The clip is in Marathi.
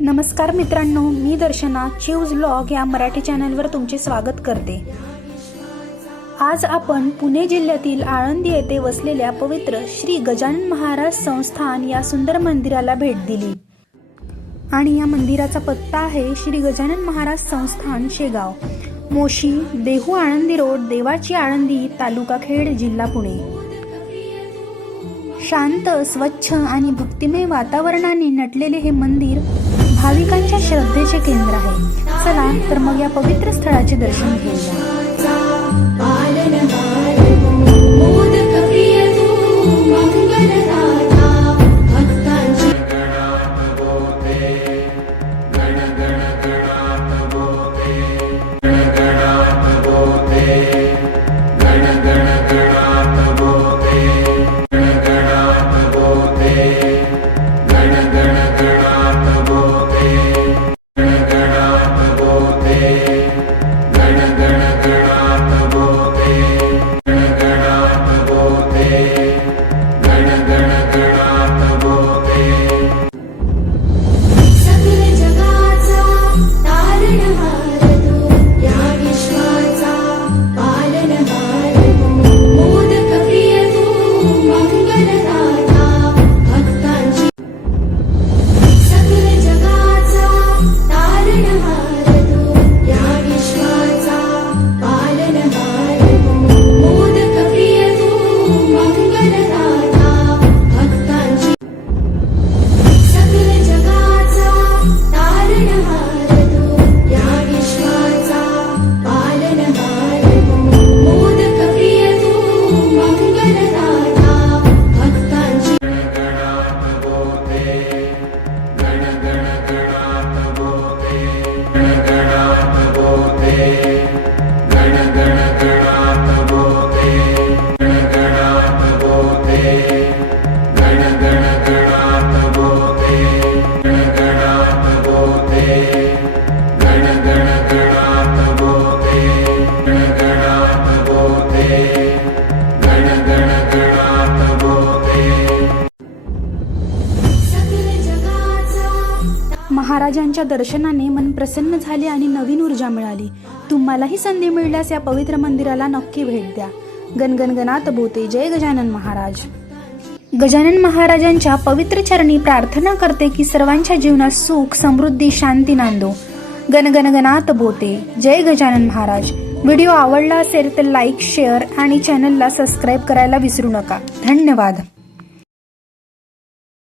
नमस्कार मित्रांनो, मी दर्शना चिव्स व्लॉग या मराठी चॅनलवर तुमचे स्वागत करते। आज आपण पुणे जिल्ह्यातील आळंदी येथे वसलेल्या पवित्र श्री गजानन महाराज संस्थान या सुंदर मंदिराला भेट दिली आणि या मंदिराचा पत्ता आहे श्री गजानन महाराज संस्थान शेगाव, मोशी, देहू आळंदी रोड, देवाची आळंदी, तालुका खेड, जिल्हा पुणे। शांत, स्वच्छ आणि भक्तिमय वातावरणाने नटलेले हे मंदिर भाविकांच्या श्रद्धेचे केंद्र आहे। चला तर मग या पवित्र स्थळाचे दर्शन घेऊया। महाराजांच्या दर्शनाने मन प्रसन्न झाले आणि नवीन ऊर्जा मिळाली। तुम्हालाही संधी मिळाल्यास या पवित्र मंदिराला नक्की भेट द्या। गणगणगणात बोते, जय गजानन महाराज। गजानन महाराजांच्या पवित्र चरणी प्रार्थना करते की सर्वांच्या जीवनात सुख, समृद्धी, शांती नांदो। गणगणगणात बोते, जय गजानन महाराज। व्हिडिओ आवडला असेल तर लाईक, शेअर आणि चॅनलला सबस्क्राईब करायला विसरू नका। धन्यवाद।